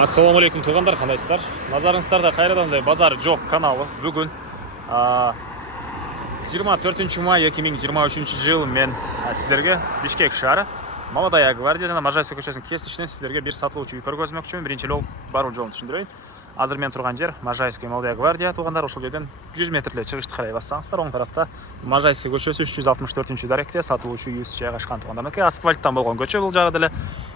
Ассалаумағалейкум туғандар, қандайсыздар? Назарыңыздарда қайрадан базар жоқ каналы. Бүгін 24 май 2023 жыл мен сіздерге Бишкек шары Молодая гвардия жана Можайская көшесінің кесішінен сіздерге бір сатылушы үй көргөзмөкчүмүн. Биринчи жол баруу жолун түшүндүрөйүн. Азыр мен турган жер Можайская Молодая гвардия туғандар. Ошол жерден 100 метрле чыгышты карай бассаңыздар, оң тарафта Можайская көчөсү 364 даректе сатылуучу үйүбүз жайгашкан туғандар. Асфальттан болгон көчө бул жагы деле.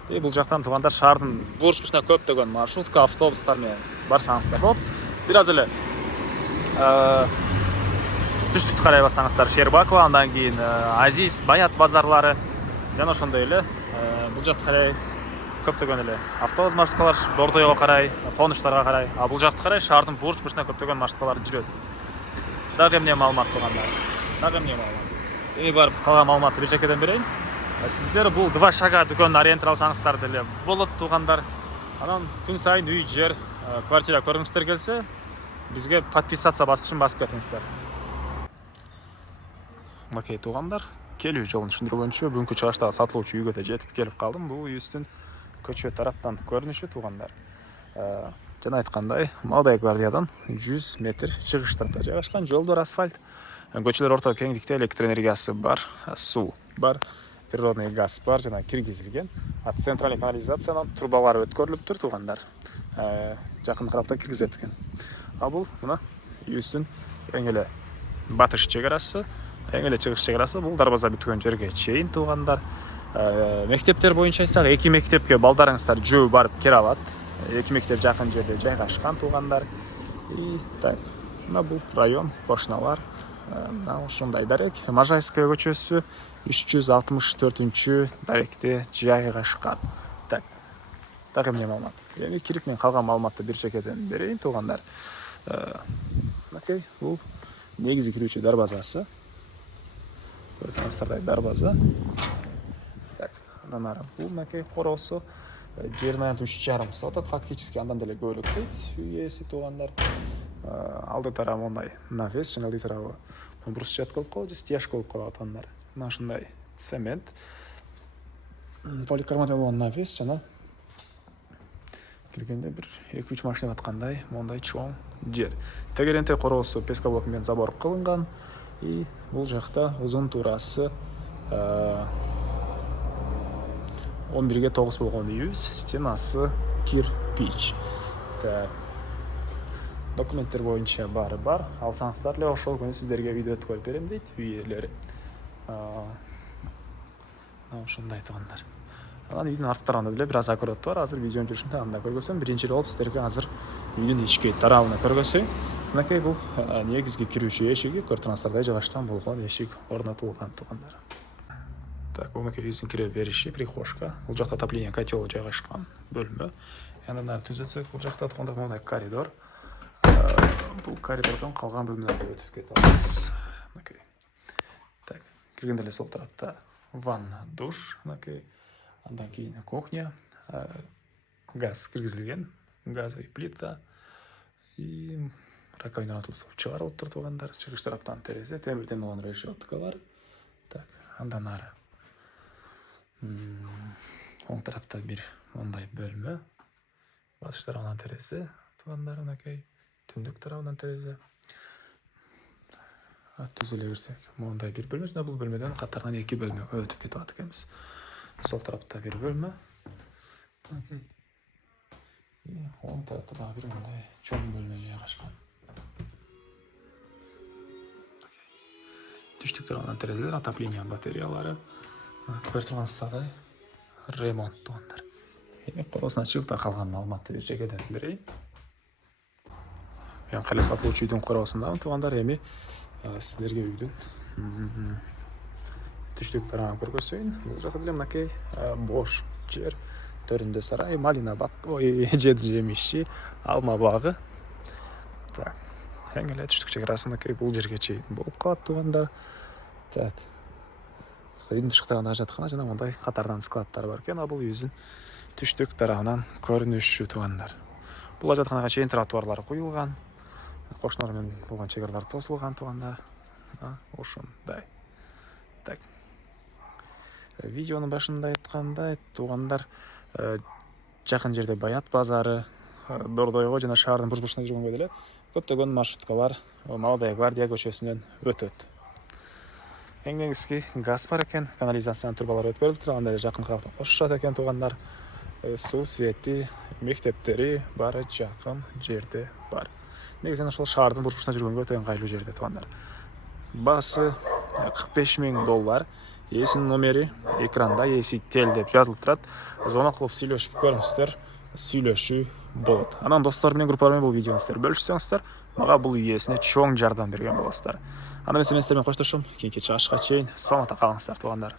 Бұл жақтан туғандар шаардын бурчусуна көптөгөн маршрутка, автобустар менен барсаңыздар болот. Бираз эле түштүктү карай бассаңыздар Шербакова, андан кийин Азиз, Баят базарлары жана ошондой эле бул жакка карай көптөгөн эле автобус маршруткалар Дордойго карай, Конуштарга карай, а бул жакты карай шаардын бурчусуна көптөгөн маршруткалар жүрөт. Дагы эмне маалымат туғандар? Дагы эмне маалымат? Эми барып калган маалыматты бир чекеден берейин. Сіздер бұл 2 шага дүкөн ориентир алсаңыздар деле болот туғандар. Анан күн сайын үй, жер, квартира көргүңүздөр келсе, бизге подписаться баскычын басып кетиңиздер. Макей туғандар, келүү жолун түшүндүргөнчө бүгүнкү чыгыштагы сатылуучу үйгө да жетип келип калдым. Бул үйүбүздүн көчө тараптан көрүнүшү туғандар. Жана айткандай, Молодая гвардиядан 100 метр чыгыштарда жайгашкан. Жолдор асфальт, көчөлөр орто кеңдикте, электр энергиясы бар, суу бар. Природный газ бар жана киргизилген. От центральный канализациянын трубалары өткөрүлүптүр туғандар. Жакын тарапта киргизет экен. А бул мына үйүбүздүн эң эле батыш чегарасы, эң эле чыгыш чегарасы. Бул дарбаза бүткөн жерге чейин туғандар. Мектептер боюнча айтсак, 2 мектепке балдарыңыздар жөө барып келе алат. 2 мектеп жакын жерде жайгашкан туғандар. Так, мына бул район, кошуналар. Ошондой дарек. Можайская көчөсү 364 даректе жайгашкан. Так. Дагы эмне маалымат? Эми кирип мен калган маалыматты бир чекеден берейин туғандар. Окей, бул негизи кирүүчү дарбазасы. Көрүңүздардай дарбаза. Так, андан ары бул макей короосу. Жер наят 3,5 соток, фактически андан деле көбүрөөк дейт үй ээси туғандар. Алды тарабы мондай навес, жана алды тарабы брусчатка болуп калат, стяжка болуп калат андар. Мына ушундай цемент, поликарбонат болгон навес жана киргенде бир 2-3 машина аткандай мондай чоң жер. Тегеренте короосу пескоблок менен забор кылынган. И бул жакта узун туурасы 11ге 9 болгон үйүбүз, стенасы кирпич. Так. Документтер боюнча баары бар. Алсаңыздар эле ошол күнү сиздерге видео өткөрүп берем дейт үй ээлери. Ошондой туғандар. Анан үйдүн арты тарабында деле бир аз огород бар. Азыр видеонун жүрүшүндө анда көргөзөм. Биринчи болуп сиздерге азыр үйдүн ички тарабына көргөзөйүн. Мынакей бул негизги кирүүчү эшиги, көрүңүздөрдөй жагыштан болгон эшик орнотулган туғандар. Так, бул мынакей үйдүн кире бериши, прихожка. Бул жакта отопление котел жайгашкан бөлмө. Андан ары түзөтсөк, бул жакта туганда мондай коридор. Бул коридордон калган бөлмөлөргө өтүп кете алабыз. Мынакей. Так, киргенде эле сол тарапта ванна, душ, мынакей. Андан кийин кухня, газ киргизилген, газовый плита и раковина отулуп чыгарылыптыр туғандар. Чыгыш тараптан терезе, темирден болгон решетка бар. Так, андан ары оң тарапта бир мондай бөлмө. Батыш тарабынан терезе туғандар, мынакей. Түндүк тарабынан терезе. Түзөлө берсек, мондай бир бөлмө, жана бул бөлмөдөн катарынан 2 бөлмөгө өтүп кетип атат экенбиз. Сол тарапта бир бөлмө. Оң тарапта дагы бир мындай чоң бөлмө жайгашкан. Түштүк тарабынан терезелер, отопление батареялары. Көрүп турганыңыздардай ремонт туғандар. Эми короосуна чыгып да калган маалыматты бир чекеден берейин. Мен кале сатылуучу үйдүн короосундамын туғандар. Эми сиздерге үйдүн түштүк тарабын көргөзөйүн. Бул жакта деле мынакей бош жер, төрүндө сарай, малина бак, жер жемиши, алма багы. Так, эң эле түштүк чегарасы мынакей бул жерге чейин болуп калат туғандар. Так, үйдүн тышкы тарабында жаткан жана мондай катардан складтар бар экен. А бул үйүбүздүн түштүк тарабынан көрүнүшү туғандар. Бул ажатканага чейин тротуарлар куюлган. Кошуналар менен болгон чегаралар тосулган туғандар. Ошондой. Так. Видеонун башында айткандай туғандар жакын жерде Баят базары, Дордойго жана шаардын буш-бушуна жүргөнгө деле көптөгөн маршруткалар Молодая гвардия көчөсүнөн өтөт. Эң негизги газ бар экен, канализациянын трубалары өткөрүлүп турат, анда эле жакын калкта кошушат экен туугандар. Суу свети, мектептери баары жакын жерде бар. Негизинен ошол шаардын буш-бушуна жүргөнгө өтө ыңгайлуу жерде туугандар. Баасы $45,000. Ээсинин номери экранда EasyTel деп жазылып турат. Звонок кылып сүйлөшүп көрүңүздөр, сүйлөшүү болот. Анан достор менен, группалар менен бул видеону сиздер бөлүшсөңүздөр, мага бул ээсине чоң жардам берген болосуздар. Анда мен сиздер менен коштошом. Кийинки чыгышка чейин саламатта калыңыздар туугандар.